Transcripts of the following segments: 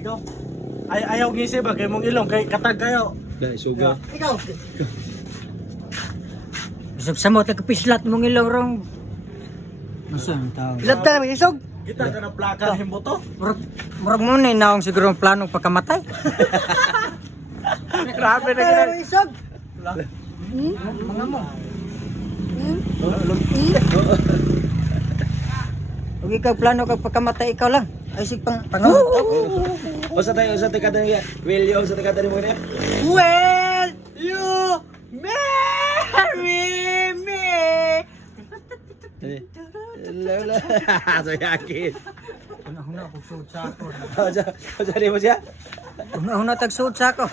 Ikaw. Ayaw ngisi ba kay mong ilong kay katag kayo. Dai suga. Ikaw. Isog sa mo tagpislat mong ilong rong. Masa ang tao. Ilan tayo isog? Kita ka na plaka himbo to. Murag mo na naong siguro ang planong pagkamatay. Grabe na Tayo gina. isog. Mga mo. Huwag ikaw plano kag pagkamatay ikaw lang. Ay sig pangaw. Usa tayo kada niya. Will you usa tayo kada mo niya? Well, you marry me. Lola. So yakin. Una-una kog suot sa ako. Usa di mo siya? Una-una tag suot sa ako.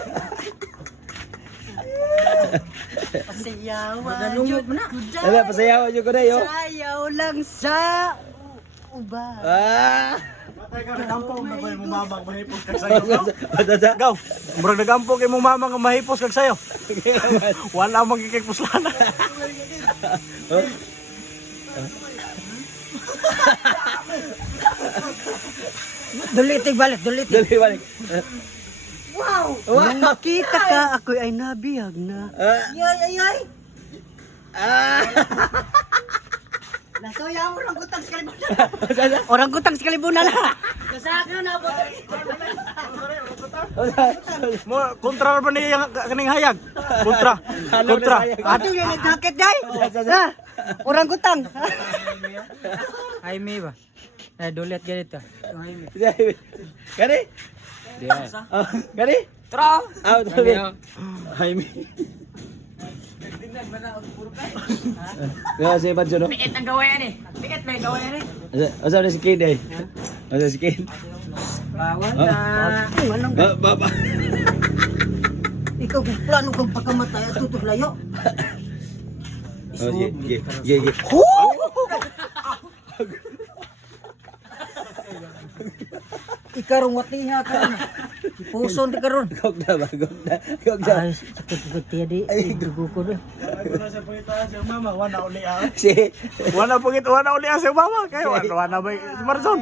Pasayawan Nalungod mo na. Ala pasayaw jud ko dayo. Sayaw lang sa uban. Ah. Patay ka nagampong na ba yung mamang mahipos kag sayo. Usa. Gaw. Murag nagampong kay mong mamang nga mahipos kag sayo. Wala magiging puslana. Dulitig balik, dulitig. Dali balik. Nung makita ka, ako ay nabihag na. Ay. Nasoya mo orang kutang sekali bulan. Orang kutang sekali bulan lah. Kasaka na po. Mo kontra ba niya kaning hayag? Kontra. Kontra. Ato yung nagkakit day. Ha? Orang kutang. Jaime ba? Eh dulit ganito. Jaime. Kani? Dia. Kani? Tro. Ah, dali. Jaime. Ya, si Badjo no. Pikit ang gawayan eh. Pikit may gawayan eh. Asa na si Kid eh? Asa si Kid? Bawal na. Baba. Ikaw kung plano kang pagkamatay at tutok layo. Oh, ye. Ikarong watiha ka na. Puson di karon. Gogda. Ay, sakit di. Ay, dugo ko na. Wala sa pangita sa mama, wala uli ah. Si. Wala uli sa mama kay wala ba si Marzon.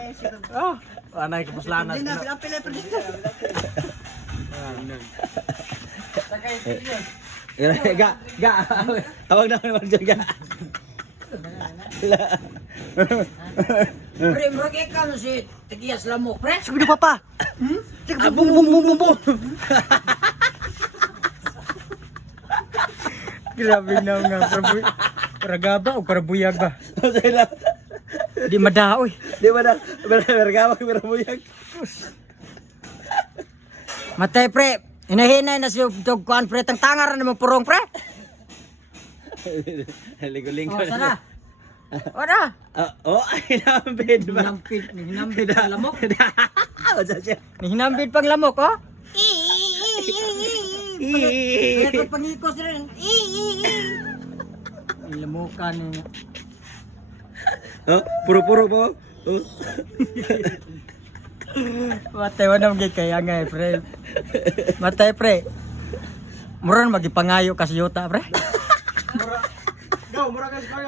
Ah, wala kay puslana. Hindi na, pinapilay pa dito. Ga. Tawag na naman dyan, ga. Pre, murag ikaw si Tigiyas Lamok, pre. Sabi na papa. Bum bum bum bum bum. Grabe na nga, paragaba o parabuyag ba? Masaya na. Di madaoy. Di ba na? Bergama, berbuyag. Matay, pre. Hinahinay na siya kuan pre, tang tangar na mo purong, pre. Linggo-linggo. O, sana. Wala. Ay, hinambid ba? Hinambid pang lamok. Masa siya? Hinambid pang lamok, oh. Ito pangikos rin. Lamukan niya. Puro-puro po. Matay, wala magiging kaya nga, pre. Matay, pre. Muran magipangayo kasi yuta, pre. Gaw, mura ka sa